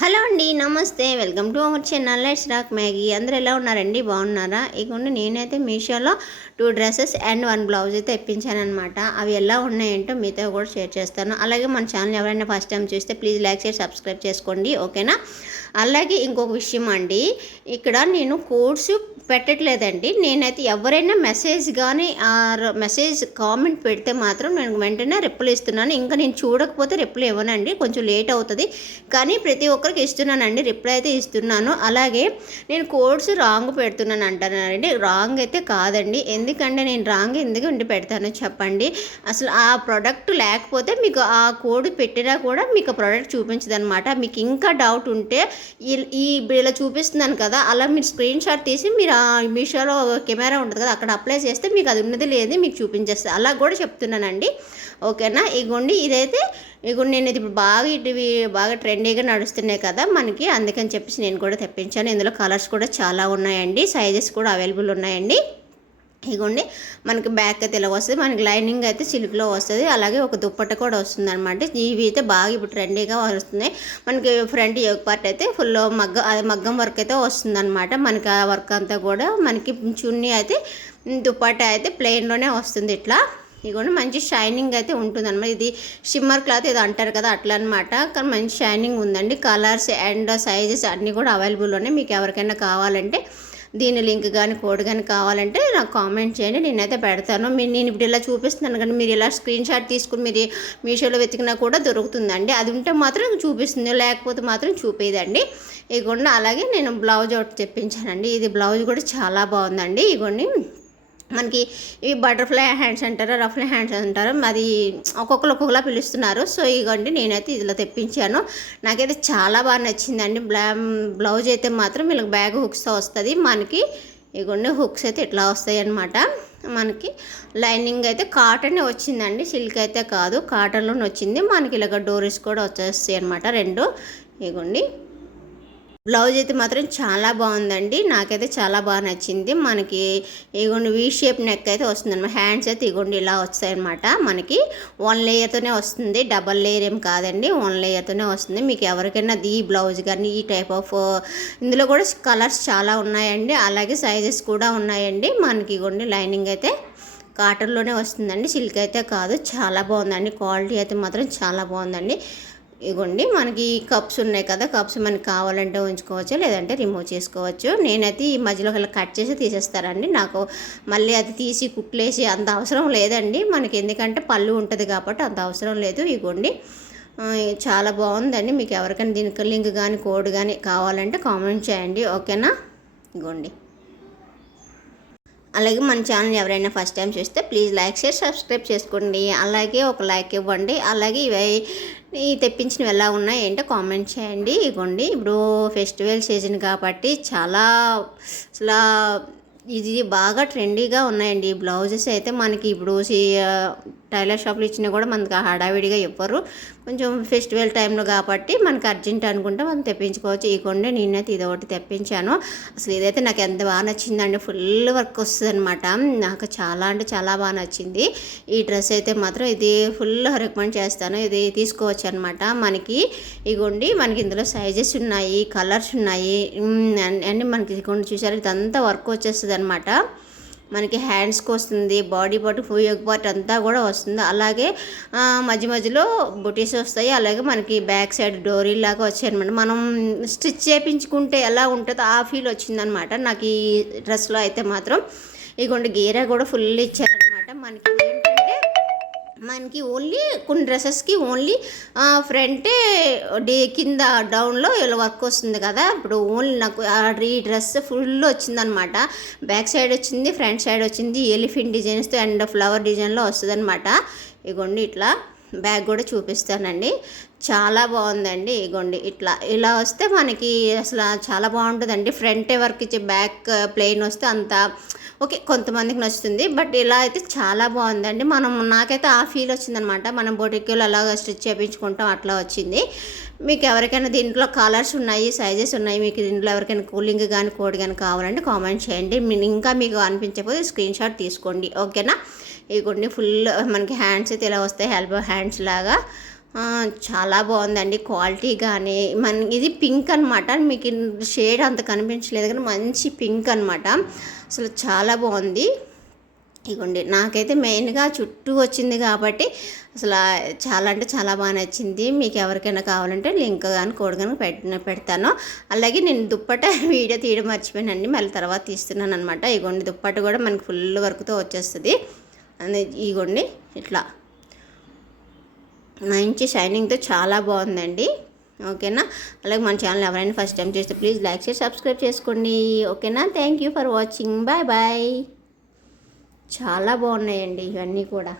Hello అండి, నమస్తే. Welcome to our channel let's rock Maggi. అందరూ ఎలా ఉన్నారండి? బాగున్నారా? ఇగోండి నేనైతే మీషోలో 2 డ్రెస్సెస్ అండ్ 1 బ్లౌజ్ అయితే తెప్పించానమాట. అవి ఎలా ఉన్నాయంటో మీతో కూడా షేర్ చేస్తాను. అలాగే మన ఛానల్ ఎవరైనా ఫస్ట్ టైం చూస్తే ప్లీజ్ లైక్ చేసి సబ్స్క్రైబ్ చేసుకోండి, ఓకేనా? అలాగే ఇంకొక విషయం అండి, ఇక్కడ నేను కోడ్స్ పెట్టట్లేదండి. నేనైతే ఎవరైనా మెసేజ్ కానీ మెసేజ్ కామెంట్ పెడితే మాత్రం నేను వెంటనే రిప్లై ఇస్తున్నాను. ఇంకా నేను చూడకపోతే రిప్లై ఇవ్వనండి, కొంచెం లేట్ అవుతుంది. కానీ ప్రతి ఒక్కరికి ఇస్తున్నానండి, రిప్లై అయితే ఇస్తున్నాను. అలాగే నేను కోడ్స్ రాంగ్ పెడుతున్నాను అంటున్నానండి. రాంగ్ అయితే కాదండి. ఎందుకంటే నేను రాంగ్ ఎందుకు ఉండి పెడతాను చెప్పండి? అసలు ఆ ప్రోడక్ట్ లేకపోతే మీకు ఆ కోడ్ పెట్టినా కూడా మీకు ఆ ప్రోడక్ట్ చూపించదనమాట. మీకు ఇంకా డౌట్ ఉంటే ఇలా చూపిస్తున్నాను కదా, అలా మీరు స్క్రీన్ షాట్ తీసి మీరు మీషోలో కెమెరా ఉంటుంది కదా, అక్కడ అప్లై చేస్తే మీకు అది ఉన్నది లేదు మీకు చూపించేస్తుంది. అలా కూడా చెప్తున్నానండి, ఓకేనా? ఇగోండి ఇదైతే ఇగోండి నేను ఇది ఇప్పుడు బాగా ట్రెండీగా నడుస్తున్నాయి కదా మనకి, అందుకని చెప్పేసి నేను కూడా తెప్పించాను. ఇందులో కలర్స్ కూడా చాలా ఉన్నాయండి, సైజెస్ కూడా అవైలబుల్ ఉన్నాయండి. ఇగోండి మనకి బ్యాక్ అయితే ఇలా వస్తుంది, మనకి లైనింగ్ అయితే సిల్క్లో వస్తుంది, అలాగే ఒక దుప్పట్ట కూడా వస్తుంది అనమాట. ఇవి అయితే బాగా ఇప్పుడు ట్రెండీగా వస్తున్నాయి. మనకి ఫ్రంట్ యోగ్ పార్ట్ అయితే ఫుల్ మగ్గం వర్క్ అయితే వస్తుంది అనమాట. మనకి ఆ వర్క్ అంతా కూడా మనకి చున్నీ అయితే దుప్పట్ట అయితే ప్లెయిన్లోనే వస్తుంది ఇట్లా. ఇదిగోండి మంచి షైనింగ్ అయితే ఉంటుంది అనమాట. ఇది షిమ్మర్ క్లాత్ ఏదో అంటారు కదా అట్లా అనమాట, కానీ మంచి షైనింగ్ ఉందండి. కలర్స్ అండ్ సైజెస్ అన్నీ కూడా అవైలబుల్ ఉన్నాయి. మీకు ఎవరికైనా కావాలంటే దీని లింక్ కానీ కోడ్ కానీ కావాలంటే నాకు కామెంట్ చేయండి, నేనైతే పెడతాను. నేను ఇప్పుడు ఇలా చూపిస్తున్నాను కానీ మీరు ఇలా స్క్రీన్ షాట్ తీసుకుని మీరు మీషోలో వెతికినా కూడా దొరుకుతుందండి. అది ఉంటే మాత్రం చూపిస్తుంది, లేకపోతే మాత్రం చూపేదండి. ఇగోండి అలాగే నేను బ్లౌజ్ ఒకటి తెప్పించానండి. ఇది బ్లౌజ్ కూడా చాలా బాగుందండి. ఇగోండి మనకి ఇవి బటర్ఫ్లై హ్యాండ్స్ అంటారు, రఫ్లై హ్యాండ్స్ అంటారు, అది ఒక్కొక్కలా పిలుస్తున్నారు. సో ఇగోండి నేనైతే ఇదిలో తెప్పించాను. నాకైతే చాలా బాగా నచ్చిందండి. బ్లౌజ్ అయితే మాత్రం వీళ్ళకి బ్యాగ్ హుక్స్తో వస్తుంది. మనకి ఇగోండి హుక్స్ అయితే ఇట్లా వస్తాయి అన్నమాట. మనకి లైనింగ్ అయితే కాటన్ వచ్చిందండి, సిల్క్ అయితే కాదు, కాటన్లోనే వచ్చింది. మనకి ఇలాగ డోరీస్ కూడా వచ్చేస్తాయి అనమాట రెండు. ఇగోండి బ్లౌజ్ అయితే మాత్రం చాలా బాగుందండి, నాకైతే చాలా బాగా నచ్చింది. మనకి ఇగోండి వీ షేప్ నెక్ అయితే వస్తుంది అనమాట. హ్యాండ్స్ అయితే ఇగోండి ఇలా వస్తాయి అనమాట. మనకి 1 లేయర్తోనే వస్తుంది, డబల్ లేయర్ ఏం కాదండి, 1 లేయర్తోనే వస్తుంది. మీకు ఎవరికైనా ఈ బ్లౌజ్ కానీ ఈ టైప్ ఆఫ్ ఇందులో కూడా కలర్స్ చాలా ఉన్నాయండి, అలాగే సైజెస్ కూడా ఉన్నాయండి. మనకి ఇగోండి లైనింగ్ అయితే కాటన్లోనే వస్తుందండి, సిల్క్ అయితే కాదు. చాలా బాగుందండి, క్వాలిటీ అయితే మాత్రం చాలా బాగుందండి. ఇగోండి మనకి కప్స్ ఉన్నాయి కదా, కప్స్ మనకి కావాలంటే ఉంచుకోవచ్చు, లేదంటే రిమూవ్ చేసుకోవచ్చు. నేనైతే ఈ మధ్యలో కట్ చేసి తీసేస్తారండి. నాకు మళ్ళీ అది తీసి కుట్లేసి అంత అవసరం లేదండి మనకి, ఎందుకంటే పళ్ళు ఉంటుంది కాబట్టి అంత అవసరం లేదు. ఇగోండి చాలా బాగుందండి. మీకు ఎవరికైనా దీనికి లింక్ కానీ కోడ్ కానీ కావాలంటే కామెంట్ చేయండి, ఓకేనా? ఇగోండి అలాగే మన ఛానల్ ఎవరైనా ఫస్ట్ టైం చూస్తే ప్లీజ్ లైక్ షేర్ సబ్స్క్రైబ్ చేసుకోండి, అలాగే ఒక లైక్ ఇవ్వండి. అలాగే ఇవి తెప్పించినవి ఎలా ఉన్నాయి ఏంటో కామెంట్ చేయండి. ఇవ్వండి ఇప్పుడు ఫెస్టివల్ సీజన్ కాబట్టి చాలా అసలు ఇది బాగా ట్రెండీగా ఉన్నాయండి ఈ బ్లౌజెస్ అయితే. మనకి ఇప్పుడు టైలర్ షాప్లో ఇచ్చినా కూడా మనకి హడావిడిగా ఇవ్వరు, కొంచెం ఫెస్టివల్ టైంలో కాబట్టి మనకి అర్జెంట్ అనుకుంటే మనం తెప్పించుకోవచ్చు. ఈ కొండే నేనైతే ఇది ఒకటి తెప్పించాను. అసలు ఇదైతే నాకు ఎంత బాగా నచ్చిందండి, ఫుల్ వర్క్ వస్తుంది అనమాట. నాకు చాలా అంటే చాలా బాగా నచ్చింది ఈ డ్రెస్ అయితే మాత్రం. ఇది ఫుల్ రికమెండ్ చేస్తాను, ఇది తీసుకోవచ్చు అనమాట. మనకి ఇగోండి మనకి ఇందులో సైజెస్ ఉన్నాయి, కలర్స్ ఉన్నాయి అండ్ మనకి ఇగోండి చూసారు ఇదంతా వర్క్ వచ్చేస్తుంది అనమాట. మనకి హ్యాండ్స్కి వస్తుంది, బాడీ పార్ట్ యోగ్ పార్ట్ అంతా కూడా వస్తుంది. అలాగే మధ్య మధ్యలో బుటీస్ వస్తాయి, అలాగే మనకి బ్యాక్ సైడ్ డోరీ లాగా వచ్చాయి అనమాట. మనం స్టిచ్ చేయించుకుంటే ఎలా ఉంటుందో ఆ ఫీల్ వచ్చిందనమాట నాకు ఈ డ్రెస్లో అయితే మాత్రం. ఇగోండి గీరా కూడా ఫుల్ ఇచ్చారనమాట. మనకి ఓన్లీ కొన్ని డ్రెస్సెస్కి ఓన్లీ ఫ్రంటే కింద డౌన్లో ఇలా వర్క్ వస్తుంది కదా. ఇప్పుడు ఓన్లీ నాకు ఈ డ్రెస్ ఫుల్ వచ్చిందనమాట. బ్యాక్ సైడ్ వచ్చింది, ఫ్రంట్ సైడ్ వచ్చింది, ఎలిఫెంట్ డిజైన్స్తో అండ్ ఫ్లవర్ డిజైన్లో వస్తుంది అనమాట. ఇగోండి ఇట్లా బ్యాగ్ కూడా చూపిస్తానండి, చాలా బాగుందండి. ఇగోండి ఇలా వస్తే మనకి అసలు చాలా బాగుంటుందండి. ఫ్రంటే వర్క్ ఇచ్చే బ్యాక్ ప్లెయిన్ వస్తే అంత ఓకే, కొంతమందికి నచ్చుతుంది, బట్ ఇలా అయితే చాలా బాగుందండి. నాకైతే ఆ ఫీల్ వచ్చిందనమాట. మనం బొటిక్లో అలాగా స్టిచ్ చేయించుకుంటాం అట్లా వచ్చింది. మీకు ఎవరికైనా దీంట్లో కలర్స్ ఉన్నాయి, సైజెస్ ఉన్నాయి, మీకు దీంట్లో ఎవరికైనా కూలింగ్ కానీ కోడ్ కానీ కావాలంటే కామెంట్ చేయండి. ఇంకా మీకు అనిపించకపోతే స్క్రీన్ షాట్ తీసుకోండి, ఓకేనా? ఇగోండి ఫుల్ మనకి హ్యాండ్స్ అయితే ఇలా వస్తాయి, హెల్ప్ హ్యాండ్స్ లాగా చాలా బాగుందండి క్వాలిటీ కానీ. ఇది పింక్ అనమాట, మీకు షేడ్ అంత కనిపించలేదు కానీ మంచి పింక్ అనమాట. అసలు చాలా బాగుంది. ఇగోండి నాకైతే మెయిన్గా చుట్టూ వచ్చింది కాబట్టి అసలు చాలా అంటే చాలా బాగా నచ్చింది. మీకు ఎవరికైనా కావాలంటే లింక్ కానీ కోడ్ కానీ పెడతాను. అలాగే నేను దుప్పట వీడియో తీయడం మర్చిపోయానండి, మళ్ళీ తర్వాత తీస్తున్నాను అనమాట. ఇగోండి దుప్పట కూడా మనకి ఫుల్ వర్క్తో వచ్చేస్తుంది. ఇగోండి ఇట్లా మంచి షైనింగ్తో చాలా బాగుందండి. ఓకేనా. అలాగే మన ఛానల్ ఎవరైనా ఫస్ట్ టైం చేస్తే ప్లీజ్ లైక్ చేసి సబ్స్క్రైబ్ చేసుకోండి. ఓకేనా. Thank you for watching. Bye bye. చాలా బాగున్నాయండి ఇవన్నీ కూడా.